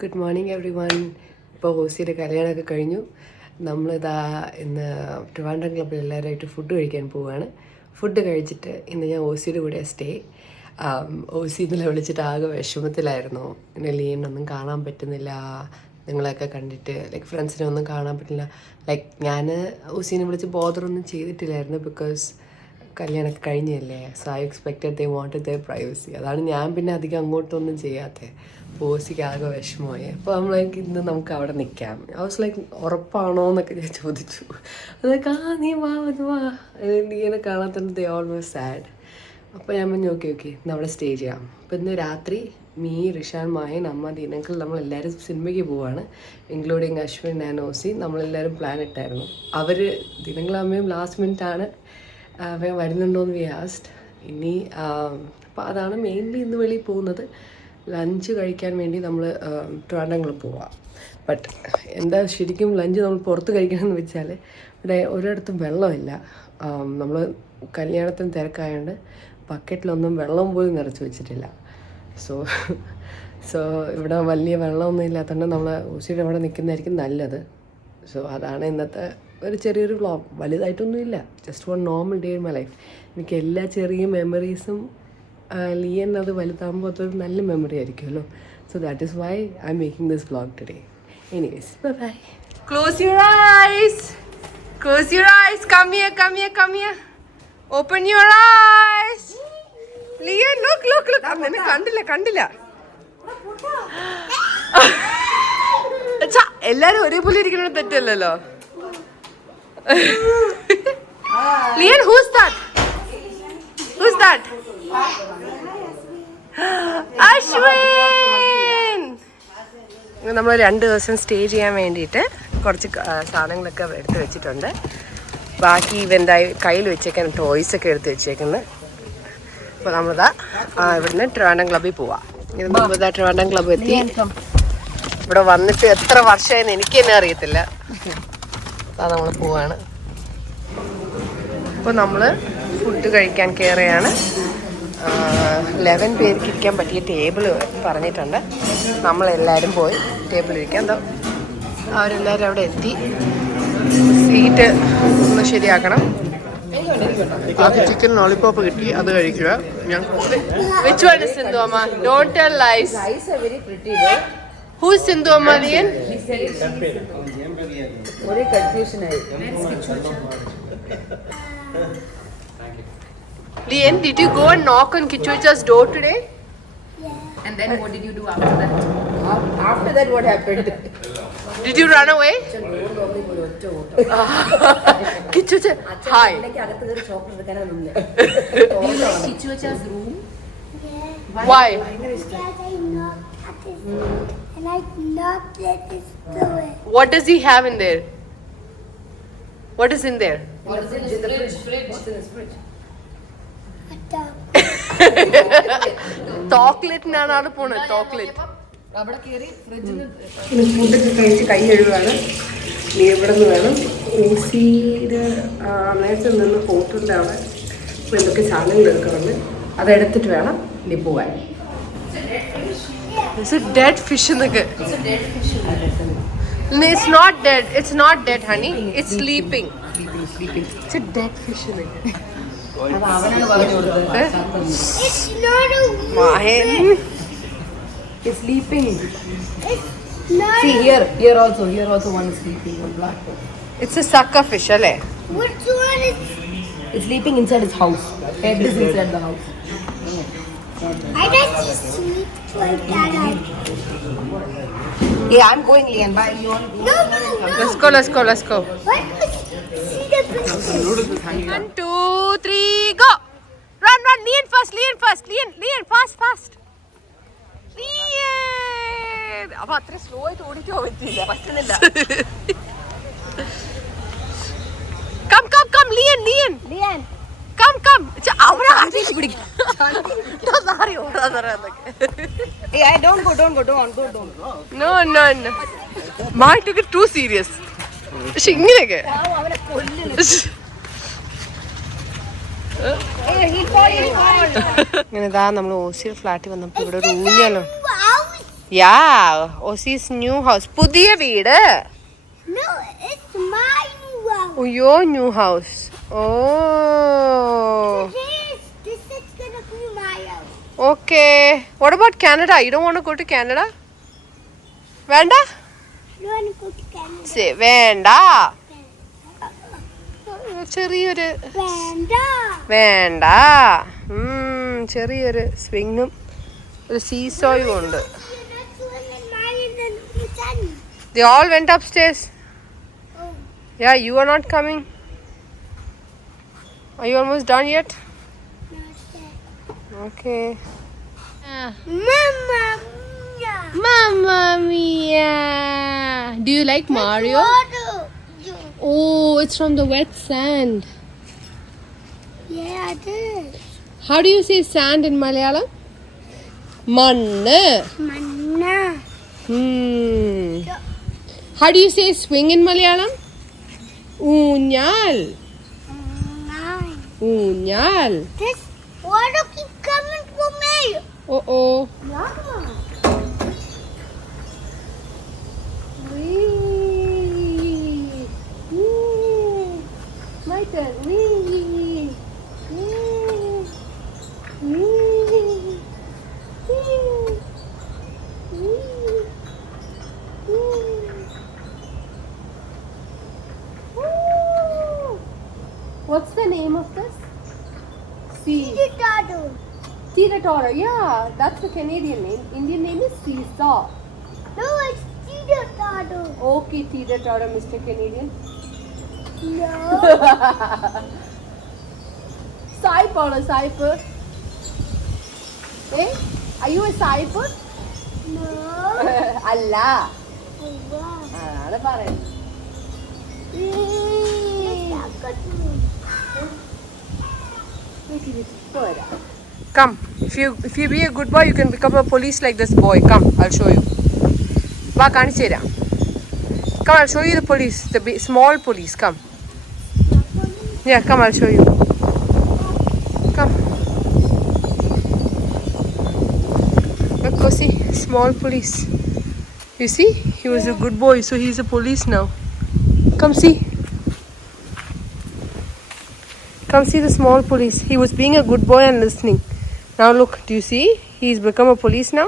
Good morning every one. ഇപ്പോൾ ഹോസിയുടെ കല്യാണമൊക്കെ കഴിഞ്ഞു. നമ്മളിതാ ഇന്ന് ട്രിവാൻഡ്രം ക്ലബ്ബിൽ എല്ലാവരുമായിട്ട് ഫുഡ് കഴിക്കാൻ പോവുകയാണ്. ഫുഡ് കഴിച്ചിട്ട് ഇന്ന് ഞാൻ ഓസിയുടെ കൂടെ സ്റ്റേ. ഓസി ഇന്നലെ വിളിച്ചിട്ട് ആകെ വിഷമത്തിലായിരുന്നു. ഇങ്ങനെ ലീനൊന്നും കാണാൻ പറ്റുന്നില്ല, നിങ്ങളെയൊക്കെ കണ്ടിട്ട് ലൈക്ക് ഫ്രണ്ട്സിനെ ഒന്നും കാണാൻ പറ്റില്ല. ലൈക്ക് ഞാൻ ഓസീനെ വിളിച്ച് ബോദറൊന്നും ചെയ്തിട്ടില്ലായിരുന്നു, ബിക്കോസ് കല്യാണമൊക്കെ കഴിഞ്ഞല്ലേ. So I expected they wanted their privacy. അതാണ് ഞാൻ പിന്നെ അധികം അങ്ങോട്ടൊന്നും ചെയ്യാത്തത്. ഓസിക്ക് ആകെ വിഷമമായി. അപ്പോൾ നമ്മളേക്ക് ഇന്ന് നമുക്ക് അവിടെ നിൽക്കാം. ഐ വാസ് ലൈക്ക് ഉറപ്പാണോ എന്നൊക്കെ ഞാൻ ചോദിച്ചു. അതൊക്കെ നീ വാ നീനെ കാണാൻ തന്നെ ദേ ഓൾമോസ്റ്റ് സാഡ്. അപ്പോൾ ഞാൻ പറഞ്ഞു ഓക്കെ ഇന്ന് അവിടെ സ്റ്റേ ചെയ്യാം. അപ്പോൾ ഇന്ന് രാത്രി റിഷാൻ, മായൻ, അമ്മ, ദിനങ്ങൾ നമ്മളെല്ലാവരും സിനിമയ്ക്ക് പോവാണ്, ഇൻക്ലൂഡിങ് അശ്വിൻ ആൻഡ് ഓസി. നമ്മളെല്ലാവരും പ്ലാൻ ഇട്ടായിരുന്നു. അവർ ദിനങ്ങളമ്മയും ലാസ്റ്റ് മിനിറ്റാണ് വരുന്നുണ്ടോയെന്ന് വിചാരിച്ചിട്ട്. ഇനി അപ്പോൾ അതാണ് മെയിൻലി ഇന്ന് വെളിയിൽ പോകുന്നത്. ലഞ്ച് കഴിക്കാൻ വേണ്ടി നമ്മൾ ട്രിവാൻഡ്രം പോവാം. ബട്ട് എന്താ ശരിക്കും ലഞ്ച് നമ്മൾ പുറത്ത് കഴിക്കണമെന്ന് വെച്ചാൽ ഇവിടെ ഒരിടത്തും വെള്ളമില്ല. നമ്മൾ കല്യാണത്തിന് തിരക്കായതുകൊണ്ട് ബക്കറ്റിലൊന്നും വെള്ളം പോലും നിറച്ച് വെച്ചിട്ടില്ല. സോ ഇവിടെ വലിയ വെള്ളമൊന്നും ഇല്ലാത്തതുകൊണ്ട് നമ്മൾ ഓസിയുടെ അവിടെ നിൽക്കുന്നതായിരിക്കും നല്ലത്. സോ അതാണ് ഇന്നത്തെ ഒരു ചെറിയൊരു വ്ളോഗ്. വലുതായിട്ടൊന്നുമില്ല, just one normal day in my life. എനിക്ക് എല്ലാ ചെറിയ മെമ്മറീസും ലിയൻ അത് വലുതാകുമ്പോൾ അതൊരു നല്ല മെമ്മറി ആയിരിക്കുമല്ലോ. So that is why I'm making this vlog today. Anyways bye. Close your eyes. Close your eyes. Come here. Open your eyes. Lian, look. നിന്നെ കണ്ടില്ല. എല്ലാരും ഒരേപോലെ ഇരിക്കണ തെറ്റല്ലല്ലോ. Lian, who's that? അശ്വിൻ. നമ്മൾ 2 ദിവസം സ്റ്റേ ചെയ്യാൻ വേണ്ടിയിട്ട് കുറച്ച് സാധനങ്ങളൊക്കെ എടുത്ത് വെച്ചിട്ടുണ്ട്. ബാക്കി ഇവെന്തായി കയ്യിൽ വെച്ചേക്കാൻ ടോയ്സൊക്കെ എടുത്ത് വെച്ചേക്കുന്നത്. അപ്പോൾ നമ്മളിതാ ഇവിടുന്ന് ട്രിവാൻഡ്രം ക്ലബ്ബിൽ പോവാം. ഇത് നമ്മളിതാ ട്രിവാൻഡ്രം ക്ലബ്ബ് എത്തി. ഇവിടെ വന്നിട്ട് എത്ര വർഷമായെന്ന് എനിക്ക് തന്നെ അറിയത്തില്ല. അതാ നമ്മൾ പോവാണ്. അപ്പോൾ നമ്മൾ ഫുഡ് കഴിക്കാൻ കയറുകയാണ്. 11 പേർക്ക് ഇരിക്കാൻ പറ്റിയ ടേബിൾ പറഞ്ഞിട്ടുണ്ട്. നമ്മളെല്ലാവരും പോയി ടേബിളിരിക്കാൻ. എന്താ അവരെല്ലാവരും അവിടെ എത്തി. സീറ്റ് ഒന്ന് ശരിയാക്കണം. അത് ചിക്കൻ ലോളിപോപ്പ് കിട്ടി, അത് കഴിക്കുക. Which one is Sindhu Amma? Don't tell lies. Who is Sindhu Amma, Lian? Very confusion hai. Lian, did you go and knock on Kichucha's door today? Yeah. And then what did you do after that? After that what happened? Did you run away? Kichucha, hi. Do you like Kichucha's room? Yeah. Why? Because I knocked at his door. And I knocked at his door. What does he have in there? What is in there? What is in his fridge? What's in his fridge? A dog. ചോക്ലേറ്റിനാണ് അവിടെ പോണത്. ചോക്ലേറ്റ്. അവിടെ കയറി ഫ്രിഡ്ജിൽ ഫുഡൊക്കെ കഴിച്ച് കൈ കഴുകാണ്. നീ എവിടെ നിന്ന് വേണം ഓസിയുടെ നേരത്തെ നിന്ന് ഹോട്ടലിൻ്റെ അവിടെ ഇപ്പോൾ എന്തൊക്കെ സാധനങ്ങൾ എടുക്കണമെന്ന് അതെടുത്തിട്ട് വേണം നീ പോവാൻ. ഡെഡ് ഫിഷ് എന്നൊക്കെ. It's not dead honey, it's sleeping. It's a dead fish എന്നൊക്കെ. It's not a Mahen. It's sleeping. It's not See here also one is sleeping, one black one. It's a sucker fish അല്ലേ? Which one is... It's sleeping inside its house. Head is inside the house. I don't see sleep like that. Yeah, I'm going, Lian. Bye. You want to go? No. Let's go. Why don't you see the picture? 1, 2, 3, go. Run. Lian first. Lian, fast. Lian. അപ്പൊ അത്ര സ്ലോ ആയിട്ട് ഓടിക്കാൻ പറ്റില്ല. പറ്റുന്നില്ല. Come, Lian. Come. അവിടെ ആദ്യം പിടിക്കും. Hey, I don't go. No. Mine took it too serious. പക്ഷെ ഇങ്ങനെയൊക്കെ ഇങ്ങനെ ഇതാ നമ്മൾ ഓസിയുടെ ഫ്ലാറ്റിൽ വന്നപ്പോൾ ഇവിടെ ഒരു ഊഞ്ഞാലോ. Yeah, Ossi's new house. പുതിയ വീട്. No, it's my new house. Oh, your new house. Oh. This is gonna be my house. Okay. What about Canada? You don't want to go to Canada? Vanda? You wanna go to Canada? Say Vanda. ചെറിയൊരു വേണ്ട. ചെറിയൊരു സ്വിങ്ങും ഒരു സീസോയും ഉണ്ട്. They all went upstairs. Yeah, you are not coming. Are you almost done yet? Okay. Mamma mia. Do you like Mario? Oh, it's from the wet sand. Yeah, I did. How do you say sand in Malayalam? Mannu. Manna. How do you say swing in Malayalam? Oonyal. Oonyal. This water keep coming for me. Oh. My turn. What's the name of this? Teeter-totter. Yeah, that's the Canadian name. Indian name is seesaw. No, it's teeter-totter. Okay, teeter-totter, Mr. Canadian. No. Saiper. Hey, are you a Saiper? No. Allah. Wow. That's പറയുന്നത്. Come. If you be a good boy, you can become a police like this boy. Come, I'll show you. Va കാണിച്ചു തരാം. Come, I'll show you the police, the small police. Come. Yeah, come, I'll show you. Come. Look, go see, small police. You see, he was a good boy, so he's a police now. Come see. Come see the small police. He was being a good boy and listening. Now look, do you see? He's become a police now.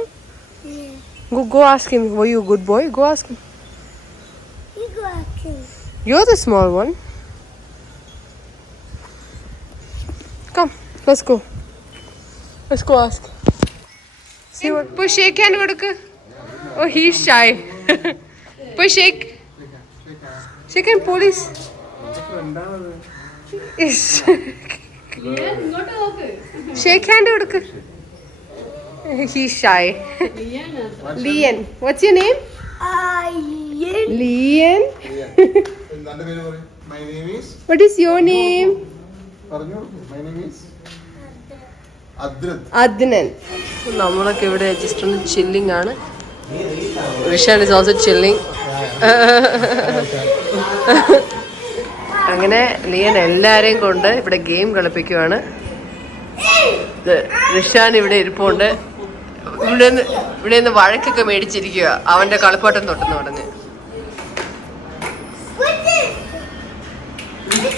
Yeah. Go ask him. Were you a good boy? Go ask him. You go ask him. You're the small one. Come, let's go. Let's go ask. See what? Push shake hand. Oh, he's shy. Push shake. Shake hand, police. Yes. Shake hand. He's shy. Lian. What's your name? Lian. My name is. What is your name? My name is Adnan. നമ്മളൊക്കെ ഇവിടെ ജസ്റ്റ് ഒന്ന് ചില്ലിംഗ് ആണ്. Rishan is also chilling. അങ്ങനെ ലിയൻ എല്ലാരെയും കൊണ്ട് ഇവിടെ ഗെയിം കളിപ്പിക്കുവാണ്. റിഷാൻ ഇവിടെ ഇരിപ്പുണ്ട്. ഇവിടെ നിന്ന് വഴക്കൊക്കെ മേടിച്ചിരിക്കുക അവന്റെ കളിപ്പാട്ടം തൊട്ടെന്ന് പറഞ്ഞ്.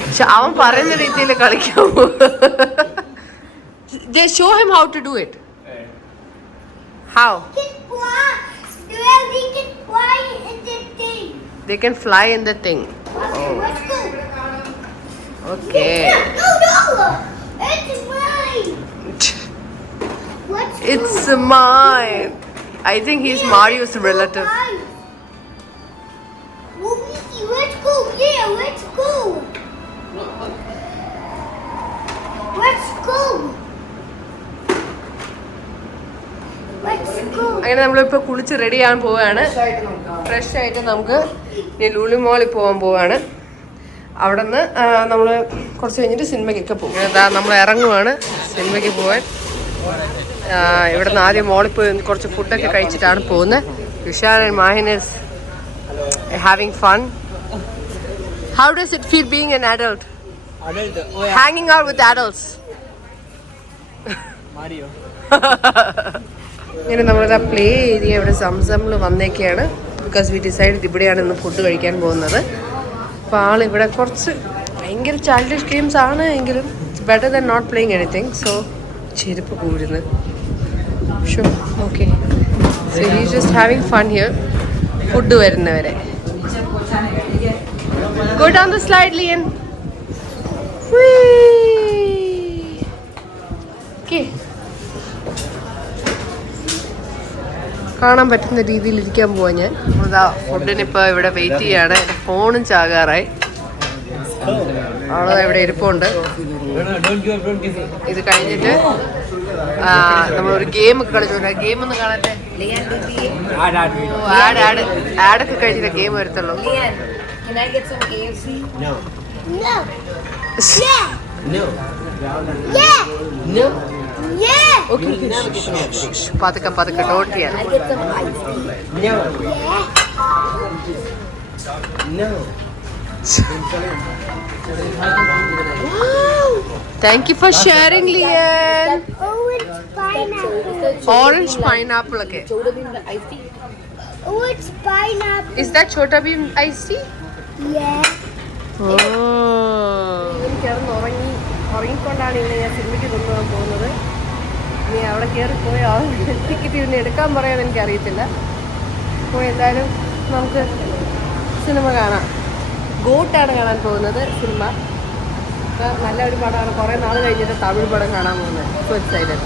പക്ഷെ അവൻ പറയുന്ന രീതിയിൽ കളിക്കാമോ? Just show him how to do it. How? They can fly in the thing. Let's go. Okay. No. It's mine. It's mine. I think he's Mario's relative. Let's go. Yeah, let's go. Let's go. അങ്ങനെ നമ്മളിപ്പോൾ കുളിച്ച് റെഡി ആകാൻ പോവുകയാണ്. ഫ്രഷ് ആയിട്ട് നമുക്ക് ഈ ലൂലു മോളിൽ പോകാൻ പോവുകയാണ്. അവിടെ നിന്ന് നമ്മൾ കുറച്ച് കഴിഞ്ഞിട്ട് സിനിമയ്ക്കൊക്കെ പോകും. നമ്മൾ ഇറങ്ങുവാണ് സിനിമയ്ക്ക് പോകാൻ. ഇവിടെ നിന്ന് ആദ്യം മോളിൽ പോയി കുറച്ച് ഫുഡൊക്കെ കഴിച്ചിട്ടാണ് പോകുന്നത്. Rishan and Mahin is having fun. How does it feel being an adult? Hanging out with adults. Mario. ഇങ്ങനെ നമ്മളിതാ പ്ലേ ഏരിയ ഇവിടെ സംസമിൽ വന്നേക്കാണ്. ബിക്കോസ് വി ഡിസൈഡ് ഇവിടെയാണ് ഇന്ന് ഫുഡ് കഴിക്കാൻ പോകുന്നത്. അപ്പോൾ ആളിവിടെ കുറച്ച് ഭയങ്കര ചൈൽഡിഷ് ഗെയിംസ് ആണ് എങ്കിലും it's better than not playing anything. So ചെരുപ്പ് കൂരുന്നു. Show okay. So he just having fun here food വരുന്നവരെ. Go down the slide, Lian. Okay. കാണാൻ പറ്റുന്ന രീതിയിൽ ഇരിക്കാൻ പോവാ ഞാൻ. അതാ ഫുഡിനിപ്പോൾ ഇവിടെ വെയിറ്റ് ചെയ്യാണ്. എൻ്റെ ഫോണും ചാകാറായി. അവളതാ ഇവിടെ ഇരിപ്പുണ്ട്. ഇത് കഴിഞ്ഞിട്ട് നമ്മളൊരു ഗെയിമൊക്കെ കളിച്ചോണ്ട് ഗെയിം ഒന്ന് കാണട്ടെ. ആഡൊക്കെ കഴിഞ്ഞിട്ട് ഗെയിം വരത്തുള്ളൂ. Can I get some KFC? No. Yeah. No. Yeah. No. Yeah. Okay. പതുക്കെ don't here. I get some ice cream. No. Yeah. No. Wow. Thank you for sharing, Lian. Oh, it's pineapple. Orange pineapple ഒക്കെ. Choda bean ice tea? Oh, it's pineapple. Is that Chota Bheem iced tea? Yeah. ഇവൻ കിടന്ന് ഉറങ്ങിക്കൊണ്ടാണ് ഇങ്ങനെ ഞാൻ സിനിമയ്ക്ക് കൊണ്ടുപോകാൻ പോകുന്നത്. നീ അവിടെ കയറിപ്പോയി ടിക്കറ്റ് ഇവന് എടുക്കാൻ പറയാൻ എനിക്കറിയത്തില്ല. അപ്പോൾ എന്തായാലും നമുക്ക് സിനിമ കാണാം. ഗോട്ടാണ് കാണാൻ പോകുന്നത് സിനിമ. അപ്പോൾ നല്ലൊരു പടമാണ്. കുറേ നാൾ കഴിഞ്ഞിട്ട് തമിഴ് പടം കാണാൻ പോകുന്നത്. So excited.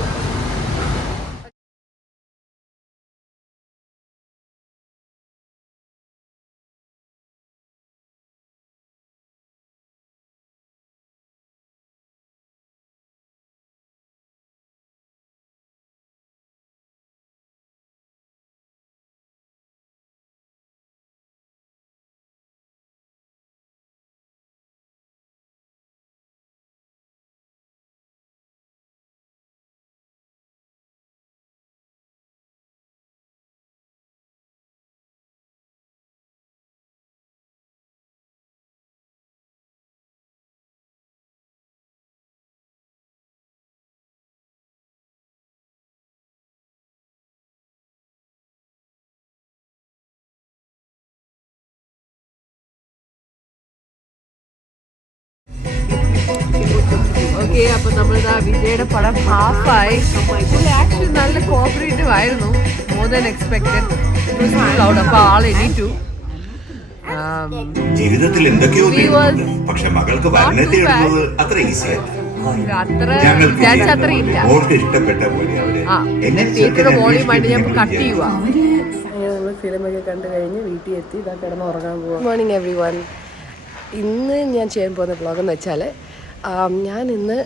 ഓക്കെ, അപ്പൊ നമ്മളിതാ വിജയുടെ പടം ഹാഫായി. ആക്ച്വലി നല്ല കോപ്പറേറ്റീവ് ആയിരുന്നു, മോർ ദാൻ എക്സ്പെക്ടഡ്. അപ്പൊ ആൾ എണീറ്റു. ജീവിതത്തിൽ എന്തൊക്കെയോ പക്ഷെ മകൾക്ക് വരുന്നത് അത്ര ഈസിയല്ല. അത്ര വിചാരിച്ച അത്ര ഇല്ല. ഇഷ്ടപ്പെട്ട പോലെ തിയേറ്ററുടെ വോളിയം ആയിട്ട് ഞാൻ കട്ട് ചെയ്യുക. നമ്മൾ ഫിലിമൊക്കെ കണ്ടു കഴിഞ്ഞ് വീട്ടിൽ എത്തി ഇതാ കിടന്ന് ഉറങ്ങാൻ പോവാം. Good morning every one. ഇന്ന് ഞാൻ ചെയ്യാൻ പോകുന്ന വ്ളോഗെന്ന് വെച്ചാൽ ഞാൻ ഇന്ന്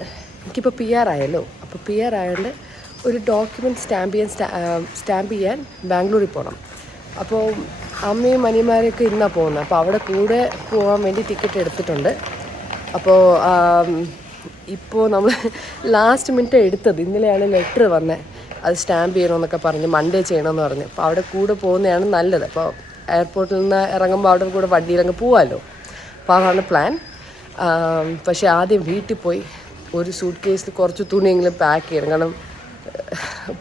എനിക്കിപ്പോൾ PR ആയല്ലോ. അപ്പോൾ PR ആയതുകൊണ്ട് ഒരു ഡോക്യുമെൻറ്റ് സ്റ്റാമ്പ് ചെയ്യാൻ ബാംഗ്ലൂരിൽ പോകണം. അപ്പോൾ അമ്മയും അനിയന്മാരെയൊക്കെ ഇന്നാണ് പോകുന്നത്. അപ്പോൾ അവിടെ കൂടെ പോകാൻ വേണ്ടി ടിക്കറ്റ് എടുത്തിട്ടുണ്ട്. അപ്പോൾ ഇപ്പോൾ നമ്മൾ ലാസ്റ്റ് മിനിറ്റ് എടുത്തത്. ഇന്നലെയാണ് ലെറ്റർ വന്നത്, അത് സ്റ്റാമ്പ് ചെയ്യണമെന്നൊക്കെ പറഞ്ഞ് മൺഡേ ചെയ്യണമെന്ന് പറഞ്ഞ്. അപ്പോൾ അവിടെ കൂടെ പോകുന്നതാണ് നല്ലത്. അപ്പോൾ എയർപോർട്ടിൽ നിന്ന് ഇറങ്ങുമ്പോൾ അവിടെ കൂടെ വണ്ടിയിലങ്ങ് പോകാമല്ലോ. അപ്പോൾ അതാണ് പ്ലാൻ. പക്ഷേ ആദ്യം വീട്ടിൽ പോയി ഒരു സൂട്ട് കേസിൽ കുറച്ച് തുണിയെങ്കിലും പാക്ക് ചെയ്യണം. കാരണം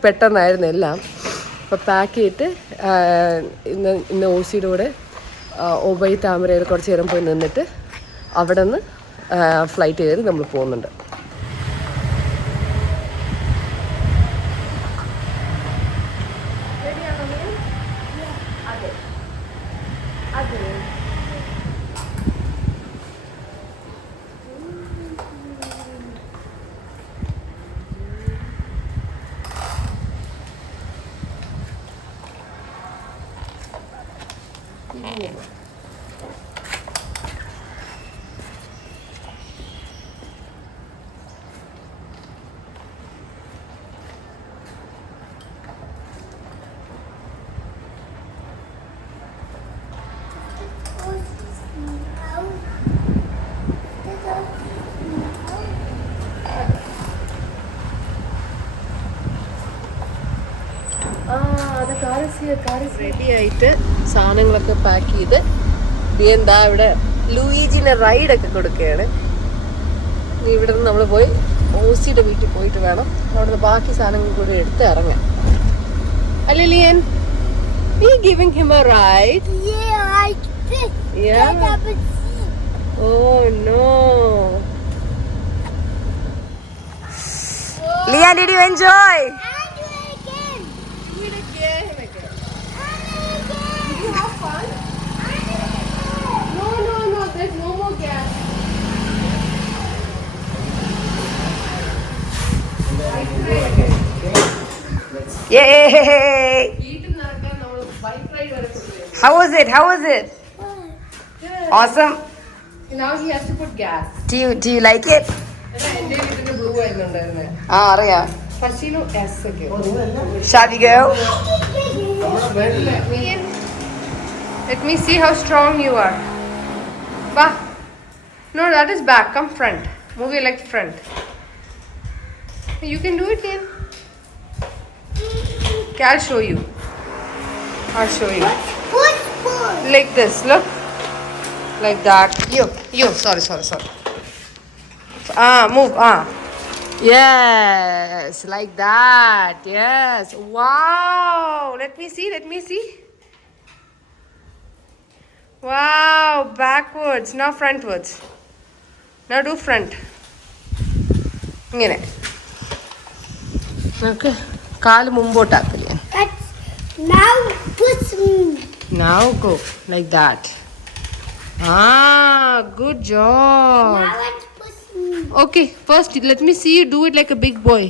പെട്ടെന്നായിരുന്നു എല്ലാം. അപ്പോൾ പാക്ക് ചെയ്തിട്ട് ഇന്ന് OCയുടെ കൂടെ ഒബൈ താമരയിൽ കുറച്ച് നേരം പോയി നിന്നിട്ട് അവിടെ നിന്ന് ഫ്ലൈറ്റ് കയറി നമ്മൾ പോകുന്നുണ്ട്. റെഡി ആയിട്ട് സാധനങ്ങളൊക്കെ പാക്ക് ചെയ്ത് എന്താ ഇവിടെ ലൂയിജിനെ റൈഡൊക്കെ കൊടുക്കുകയാണ്. ഇവിടെ നിന്ന് നമ്മൾ പോയി OCയുടെ വീട്ടിൽ പോയിട്ട് വേണം അവിടെ നിന്ന് ബാക്കി സാധനങ്ങൾ കൂടി എടുത്ത് ഇറങ്ങാൻ. Lillian, are you giving him a ride? Yeah, like this. Yeah. That happens. Oh no. Lian, did you enjoy? And do it again. Do it again. And Did you have fun? No, there's no more gas. Yay! How was it? Awesome. Now he has to put gas. Do you like it? Blue വരുന്നുണ്ടായിരുന്നേ. അറിയാം. Fascino S ഒക്കെ. Shall we go? Let me see how strong you are. Bah. No, that is back. Come front. Move your leg front. You can do it, Ian. Okay, I'll show you. Like this, look. Like that. You. Sorry. Move. Yes, like that. Yes. Wow. Let me see. Wow, backwards. Now frontwards. Now do front. ഇങ്ങനെ നമുക്ക് കാല് മുമ്പോട്ടാക്കില്ലേ. Now push me. Now go like that. Good job. Now let's push me. Okay, first let me see you do it like a big boy.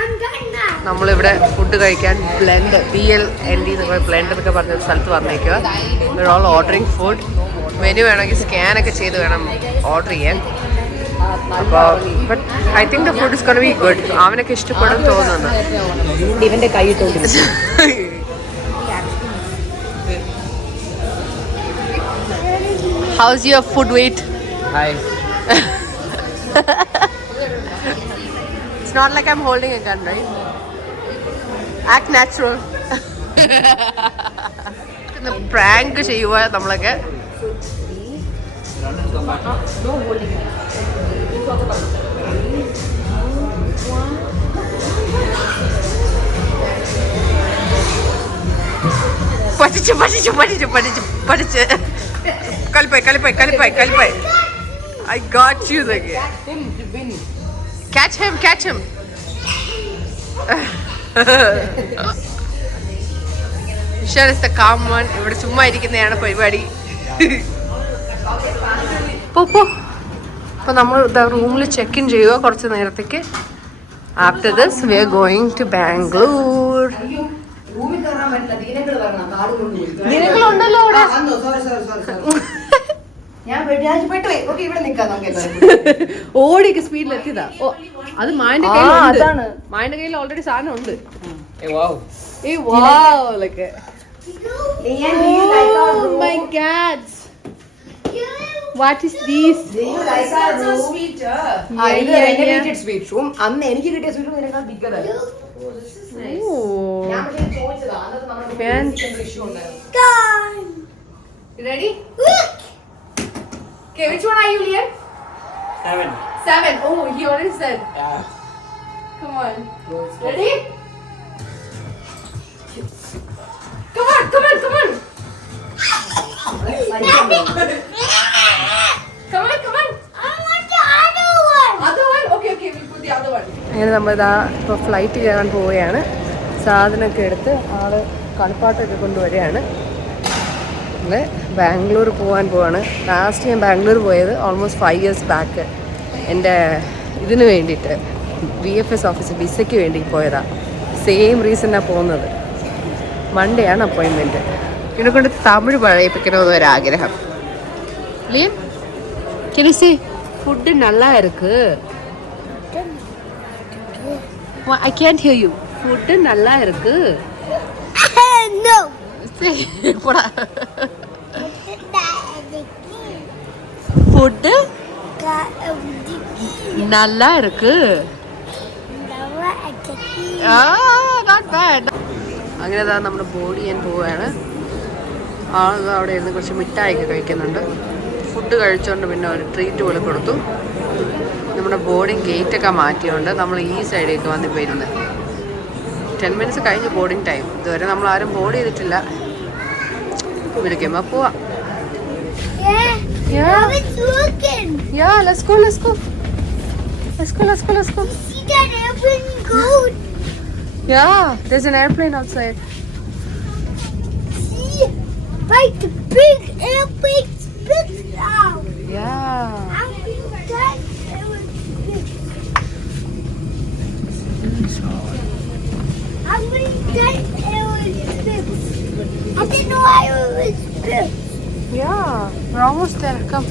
I'm done now. നമ്മളിവിടെ ഫുഡ് കഴിക്കാൻ blend BLND എന്നൊക്കെ ബ്ലെൻഡ് എന്നൊക്കെ പറഞ്ഞ സ്ഥലത്ത് വന്നേക്കുക. we're all ordering food. Menu വേണമെങ്കിൽ സ്കാനൊക്കെ ചെയ്ത് വേണം ഓർഡർ ചെയ്യാൻ. അപ്പോൾ but I think the food is gonna B good. അവനൊക്കെ ഇഷ്ടപ്പെടും തോന്നുന്നു. ഇവന്റെ കൈയിട്ടുണ്ട്. How's your food weight? Hi. It's not like I'm holding a gun, right? Act natural. Prank ചെയ്യുക നമ്മളൊക്കെ. പഠിച്ച് കളിപ്പായി. I got you again. Catch him. Ishan is the calm one. ഇവിടെ ചുമ്മാ ഇരിക്കുന്നതാണ് പരിപാടി. അപ്പോൾ നമ്മൾ റൂമിൽ ചെക്ക് ഇൻ ചെയ്യുക കുറച്ച് നേരത്തേക്ക്. After this we are going to Bangalore. ദിനങ്ങളുണ്ടല്ലോ അവിടെ. ഓടിയൊക്കെ സ്പീഡിൽ എത്തിയതാ. അത് മായന്റെ കയ്യിൽ. മായന്റെ കയ്യിൽ ഓൾറെഡി സാധനം ഉണ്ട്. Oh my God! What is this? renovated sweet room. അന്ന് എനിക്ക് കിട്ടിയ സ്വീറ്റ് റൂം ഇതിനേക്കാൾ bigger ആയിരുന്നു. Ready? Okay, which one are you, Liam? 7. Oh, he already said. Yeah. Come on. Ready? Come on. Come on. I want the other one. Other one? Okay, we'll put the other one. അങ്ങനെ നമ്മളിതാ ഇപ്പോൾ ഫ്ലൈറ്റ് കയറാൻ പോവുകയാണ്. സാധനമൊക്കെ എടുത്ത് ആള് കളിപ്പാട്ടൊക്കെ കൊണ്ടുവരികയാണ്. നമ്മൾ ബാംഗ്ലൂർ പോകാൻ പോവാണ്. ലാസ്റ്റ് ഞാൻ ബാംഗ്ലൂർ പോയത് ഓൾമോസ്റ്റ് 5 years ബാക്ക്. എൻ്റെ ഇതിന് വേണ്ടിയിട്ട് VFS ഓഫീസ് വിസയ്ക്ക് വേണ്ടി പോയതാണ്. സെയിം റീസണാണ് പോകുന്നത്. മൺഡേ ആണ് അപ്പോയിൻമെൻറ്റ്. ഇതിനെ കൊണ്ട് തമിഴ് പഴയിപ്പിക്കണമെന്നൊരാഗ്രഹം. ലിയൻ, can you say food நல்லா இருக்கு? I can't hear you. Food நல்லா இருக்கு. No. போடா. Food நல்லா இருக்கு. Not bad. അങ്ങനെ നമ്മുടെ ബോഡി ഞാൻ പോവുകയാണ്. ആളുകൾ അവിടെ ഇരുന്ന് കുറച്ച് മിഠായിയൊക്കെ കഴിക്കുന്നുണ്ട്. ഫുഡ് കഴിച്ചുകൊണ്ട് പിന്നെ ഒരു ട്രീറ്റ് പോലെ കൊടുത്തു. നമ്മുടെ ബോർഡിങ് ഗേറ്റൊക്കെ മാറ്റിയുണ്ട്. നമ്മൾ ഈ സൈഡിലേക്ക് വന്നിപ്പോൾ ഇരുന്ന് 10 minutes കഴിഞ്ഞ് ബോർഡിങ് ടൈം. ഇതുവരെ നമ്മൾ ആരും ബോർഡ് ചെയ്തിട്ടില്ല. വിളിക്കുമ്പോൾ പോവാം. Yeah. Now it's working. Yeah, let's go. You see that airplane go? Yeah, there's an airplane outside. See? Like the big airplane spits out. Yeah. How many times it was spit? How many times it was spit? I didn't know how it was spit. Yeah, we're almost there. Come.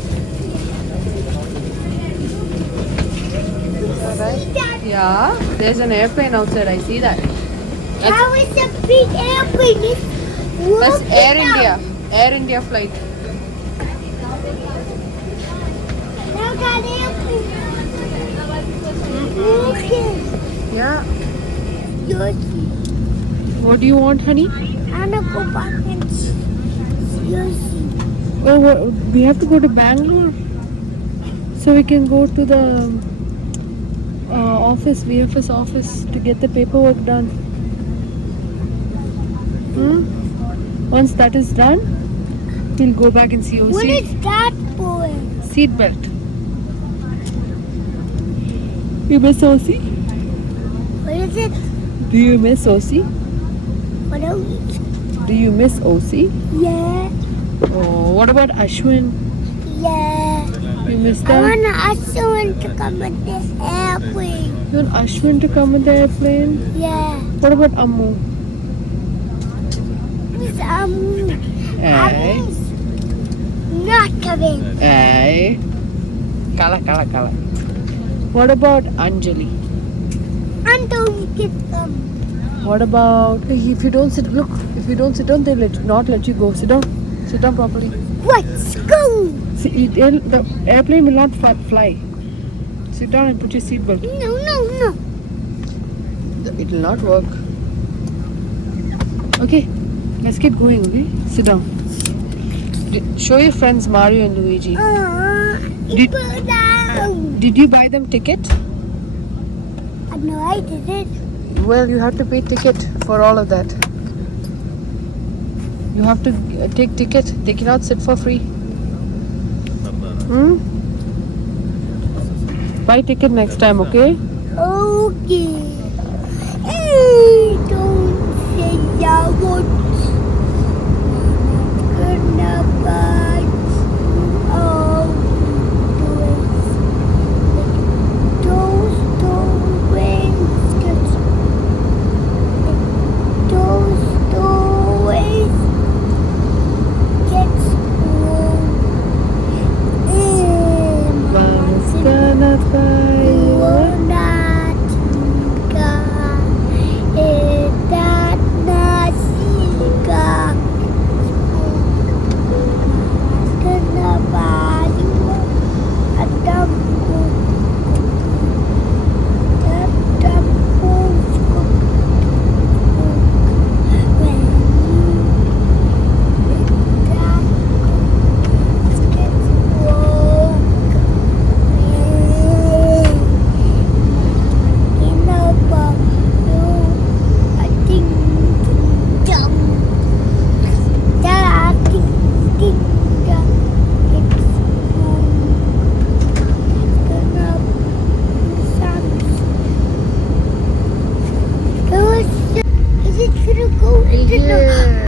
See that? Yeah, there's an airplane outside. I see that. How is a big airplane? It's That's working Air now. India. Air India flight. Now that airplane is working. Yeah. Yours. What do you want, honey? I'm gonna go back and see. Yours. Oh, we have to go to Bangalore, so we can go to the office, VFS office, to get the paperwork done. Once that is done, we'll go back and see OC. What is that for? Seat belt. You miss OC? What is it? Do you miss OC? What else? Do you miss OC? Yeah. Oh, what about Ashwin? Yeah. You miss I them? want Ashwin to come with this airplane. You want Ashwin to come with the airplane? Yeah. What about Ammu? Miss Hey. Ammu's not coming. Hey. Kala. What about Anjali? And don't get them. What about if you don't sit? Look, if you don't sit down, they'll not let you go. Sit down. Sit down properly. Let's go. See, the airplane will not fly. Sit down and put your seatbelt. No. It will not work. Okay, let's get going. Okay, sit down. Show your friends Mario and Luigi. Go down. Did you buy them ticket? No, I didn't. Well, you have to pay ticket for all of that. You have to take ticket. They cannot sit for free. Buy ticket next time, okay? Okay. Hey, don't say I won't. Gonna buy all those toys gets warm. Mama's Gonna buy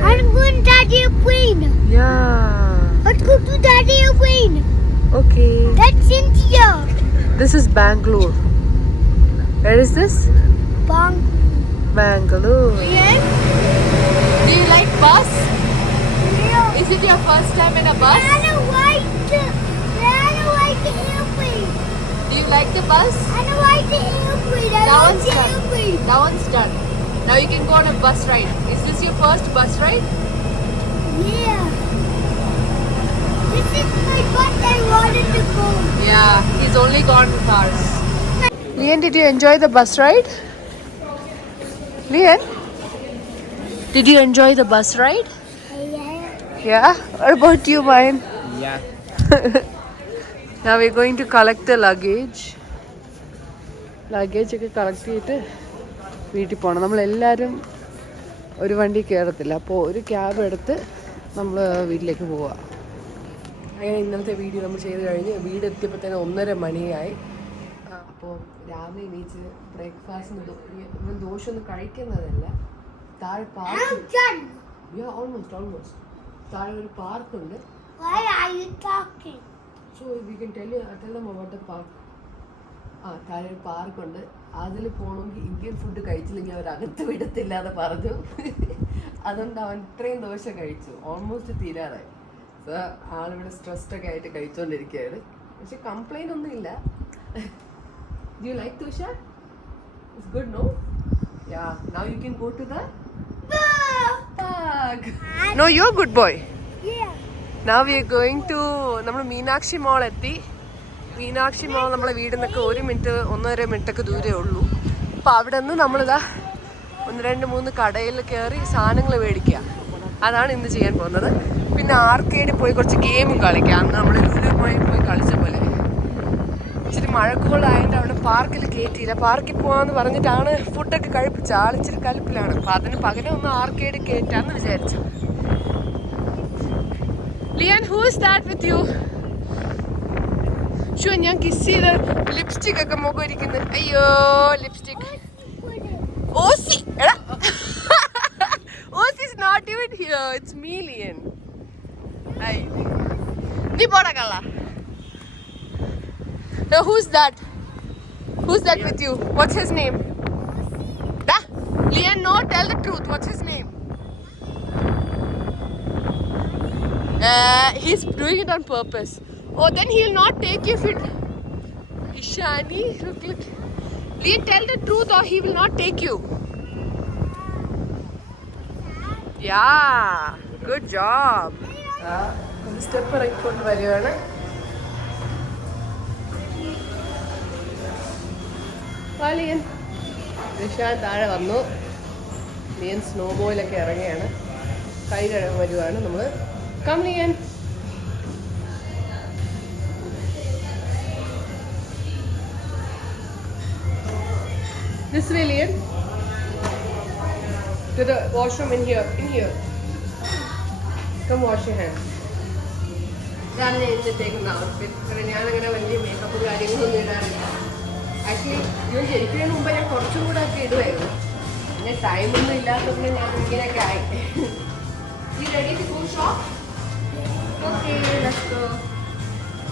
I'm going to that airplane. Yeah. Let's go to that airplane. Okay. That's India. This is Bangalore. Where is this? Bangalore. Do you like bus? Is it your first time in a bus? I don't like the airplane. Do you like the bus? I don't like the airplane. I That like one's the done. airplane. That one's done. Now you can go on a bus ride. Is this your first bus ride? Yeah. This is my bus I wanted to go. Yeah, he's only gone in cars. Lian, did you enjoy the bus ride? Lian, did you enjoy the bus ride? Yeah. Yeah. What about you, Mayan? Yeah. Now we're going to collect the luggage. Luggage ഒക്കെ കളക്ട് ചെയ്തിട്ട് വീട്ടിൽ പോകണം. നമ്മളെല്ലാവരും ഒരു വണ്ടി കയറത്തില്ല, അപ്പോൾ ഒരു ക്യാബ് എടുത്ത് നമ്മൾ വീട്ടിലേക്ക് പോവുക. അങ്ങനെ ഇന്നത്തെ വീഡിയോ നമ്മൾ ചെയ്ത് കഴിഞ്ഞ് വീട് എത്തിയപ്പോൾ തന്നെ 1:30 മണിയായി. അപ്പോൾ രാവിലെ എണീച്ച് ബ്രേക്ക്ഫാസ്റ്റിന് ഇവൻ ദോശയൊന്നും കഴിക്കുന്നതല്ല. താഴെ പാർക്ക്, ഓൾമോസ്റ്റ് താഴെ ഒരു പാർക്കുണ്ട്. Why are you talking? So we can tell them about the park. താഴെ ഒരു പാർക്കുണ്ട്. അതിൽ പോകണമെങ്കിൽ ഇന്ത്യൻ ഫുഡ് കഴിച്ചില്ലെങ്കിൽ അവർ അകത്ത് വിടത്തില്ല എന്ന് പറഞ്ഞു. അതുകൊണ്ട് അവൻ ഇത്രയും ദോശ കഴിച്ചു, ഓൾമോസ്റ്റ് തീരാറായി. സോ ആളിവിടെ സ്ട്രെസ്ഡൊക്കെ ആയിട്ട് കഴിച്ചുകൊണ്ടിരിക്കുകയാണ്. പക്ഷെ കംപ്ലൈൻ്റ് ഒന്നും ഇല്ല. Do you like dosha? It's good, no? Yeah. Now you can go to the park. No, you're a good boy. Yeah. Now we are going to നമ്മൾ മീനാക്ഷി മോൾ എത്തി. മീനാക്ഷി മോൾ നമ്മളെ വീടിൽ നിന്നൊക്കെ 1-1.5 മിനിറ്റൊക്കെ ദൂരേ ഉള്ളൂ. അപ്പോൾ അവിടെ നിന്ന് നമ്മളിതാ 1-2-3 കടയിൽ കയറി സാധനങ്ങൾ മേടിക്കുക. അതാണ് ഇന്ന് ചെയ്യാൻ പോകുന്നത്. പിന്നെ ആർക്കേഡിൽ പോയി കുറച്ച് ഗെയിമും കളിക്കാം. അന്ന് നമ്മൾ ലുലുമായി പോയി കളിച്ച പോലെ. ഇച്ചിരി മഴക്കോളായതുകൊണ്ട് അവിടെ പാർക്കിൽ കയറ്റിയില്ല. പാർക്കിൽ പോകാമെന്ന് പറഞ്ഞിട്ടാണ് ഫുഡൊക്കെ കഴിപ്പിച്ച ആളിച്ചിരി കലിപ്പിലാണ്. അപ്പം അതിന് പകരം ഒന്ന് ആർക്കേഡ് കയറ്റാമെന്ന് വിചാരിച്ചു. Liyan, who is that with you? Show ഞാൻ കിസ് ചെയ്ത് ലിപ്സ്റ്റിക് ഒക്കെ മുഖം ഇരിക്കുന്നത്. അയ്യോ ലിപ്സ്റ്റിക്. ഓസി എടാ, Aussie is not even here. It's me, Lian. Ay. നീ പോടാ കള്ള. Now who's that? Who's that with you? What's his name? Da? Lian, no, tell the truth. What's his name? He's doing it on purpose. Oh, then he'll not take you if it... Ishani, look. Lian, tell the truth or he will not take you. Yeah, good job. Step right കൊണ്ട് വരികയാണ്. ലിയൻ, റിഷാൻ താഴെ വന്നു. ലിയൻ സ്നോബോയിലൊക്കെ ഇറങ്ങിയാണ്. കൈ കഴുകാൻ വരുവാണ് നമ്മൾ. കം ലിയൻ. This way, Lian. To the washroom in here. Come wash your hands. ഇതാണ് ഇന്നത്തേക്കുന്ന ഔട്ട്ഫിറ്റ്. ഞാനങ്ങനെ വലിയ മേക്കപ്പ് കാര്യങ്ങളൊന്നും ഇടാറില്ല. ആക്ച്വലി ഇവൻ ജനിക്കുന്നതിന് മുമ്പ് ഞാൻ കുറച്ചും കൂടെ ഒക്കെ ഇടുമായിരുന്നു. പിന്നെ ടൈമൊന്നും ഇല്ലാത്തതുകൊണ്ട് ഞാൻ ഇങ്ങനെയൊക്കെ ആയി. You ready to go shop? Okay, let's go.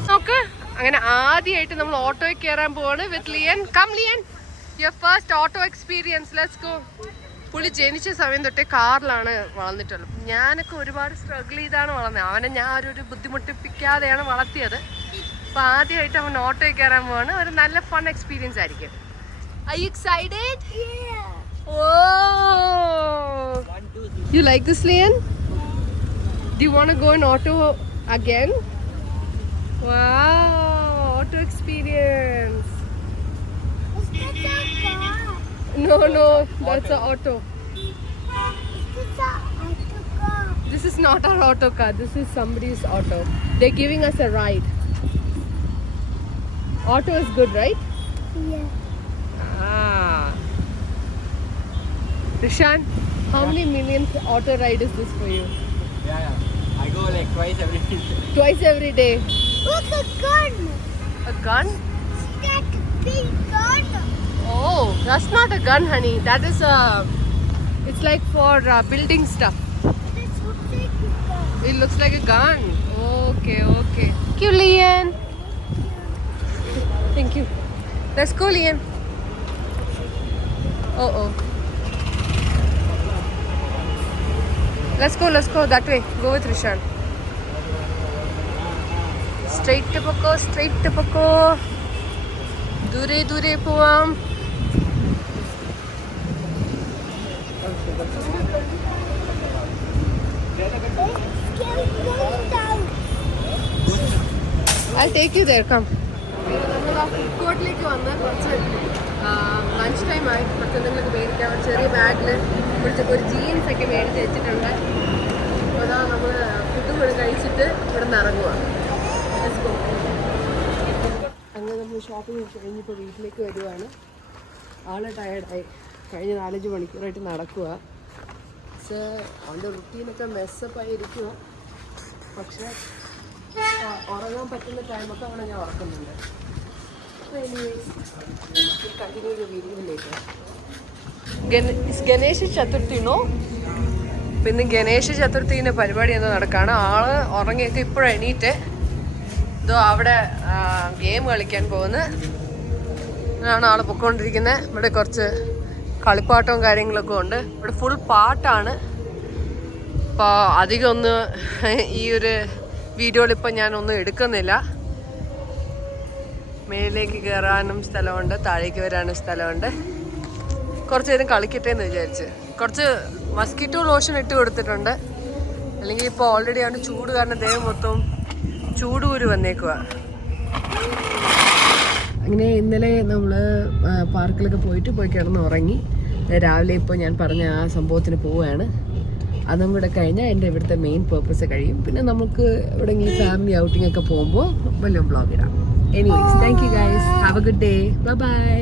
നോക്ക്, അങ്ങനെ ആദ്യമായിട്ട് നമ്മൾ ഓട്ടോയിൽ കയറാൻ പോവാണ് with Liyan. Come Liyan, your first auto experience. Let's go. പുള്ളി ജനിച്ച സമയം തൊട്ടേ കാറിലാണ് വളർന്നിട്ടുള്ളത്. ഞാനൊക്കെ ഒരുപാട് സ്ട്രഗിൾ ചെയ്താണ് വളർന്നത്. അവനെ ഞാൻ ഒരു ബുദ്ധിമുട്ടിപ്പിക്കാതെയാണ് വളർത്തിയത്. അപ്പോൾ ആദ്യമായിട്ട് അവൻ ഓട്ടോയിൽ കയറാൻ പോവാണ്. ഒരു നല്ല ഫൺ എക്സ്പീരിയൻസ് ആയിരിക്കും. Are you excited? Yeah. Oh! You like this, Lian? Do you want to go in auto again? Wow, auto experience. Is that a car? No, that's an auto. Is this a auto car? This is not our auto car. This is somebody's auto. They're giving us a ride. Auto is good, right? Yeah. Ah. Rishan, how many millionth auto ride is this for you? Yeah. I go like twice every day. Twice every day. Look, a gun. A gun? See that big gun? Oh, that's not a gun, honey. That is a... It's like for building stuff. This looks like a gun. It looks like a gun. Okay. Thank you, Lian. Thank you. Let's go, Lian. Oh. Let's go. That way. Go with Rishan. Straight to Poko. Dure poam. I'll take you there. Come. Food കോർട്ടിലേക്ക് വന്ന് കുറച്ച് lunch time ആയി. കുറച്ച് എന്തെങ്കിലുമൊക്കെ മേടിക്കാം. ഒരു ചെറിയ ബാഗിൽ ഒരു ജീൻസ് ഒക്കെ മേടിച്ച് വെച്ചിട്ടുണ്ട്. അപ്പോൾ അതാ നമ്മൾ ഫുഡ് കൂടെ കഴിച്ചിട്ട് ഇവിടെ നിന്ന് ഇറങ്ങുക. അങ്ങനെ നമ്മൾ ഷോപ്പിംഗ് കഴിഞ്ഞിപ്പോൾ വീട്ടിലേക്ക് വരുവാണ്. ആള് ടയർഡായി. കഴിഞ്ഞ 4-5 മണിക്കൂറായിട്ട് നടക്കുക. പക്ഷേ അവൻ്റെ റുട്ടീനൊക്കെ മെസ്സപ്പായിരിക്കുക. പക്ഷേ ഉറങ്ങാൻ പറ്റുന്ന ടൈമൊക്കെ അവിടെ ഞാൻ ഉറക്കുന്നുണ്ട്. അപ്പോൾ എനിവേസ് കണ്ടിന്യൂ ഒരു വീഡിയോയിലേക്ക്. ഗണേശ ചതുർത്ഥിനോ? പിന്നെ ഗണേശ ചതുർത്ഥീൻ്റെ പരിപാടി എന്തോ നടക്കുകയാണ്. ആള് ഉറങ്ങിയൊക്കെ ഇപ്പോഴും എണീറ്റ് ഇതോ അവിടെ ഗെയിം കളിക്കാൻ പോകുന്നത് ആണ് ആൾ പൊയ്ക്കൊണ്ടിരിക്കുന്നത്. ഇവിടെ കുറച്ച് കളിപ്പാട്ടവും കാര്യങ്ങളൊക്കെ ഉണ്ട്. ഇവിടെ ഫുൾ പാട്ടാണ്. അപ്പോൾ അധികം ഒന്ന് ഈ ഒരു വീഡിയോയിൽ ഇപ്പം ഞാനൊന്നും എടുക്കുന്നില്ല. മേലേക്ക് കയറാനും സ്ഥലമുണ്ട്, താഴേക്ക് വരാനും സ്ഥലമുണ്ട്. കുറച്ച് നേരം കളിക്കട്ടെ എന്ന് വിചാരിച്ച് കുറച്ച് മസ്കിറ്റോ ലോഷൻ ഇട്ട് കൊടുത്തിട്ടുണ്ട്. അല്ലെങ്കിൽ ഇപ്പോൾ ഓൾറെഡി ആണ് ചൂട് കാരണം ദേഹം മൊത്തം ചൂടുകൂര് വന്നേക്കുക. അങ്ങനെ ഇന്നലെ നമ്മൾ പാർക്കിലൊക്കെ പോയി കിടന്ന് ഉറങ്ങി. രാവിലെ ഇപ്പോൾ ഞാൻ പറഞ്ഞ ആ സംഭവത്തിന് പോവുകയാണ്. അതും കൂടെ കഴിഞ്ഞാൽ എൻ്റെ ഇവിടുത്തെ മെയിൻ പേർപ്പസ് കഴിയും. പിന്നെ നമുക്ക് എവിടെയെങ്കിലും ഫാമിലി ഔട്ടിംഗ് ഒക്കെ പോകുമ്പോൾ വലിയ വ്ളോഗ് ഇടാം. Anyways, thank you guys, have A good day, bye bye.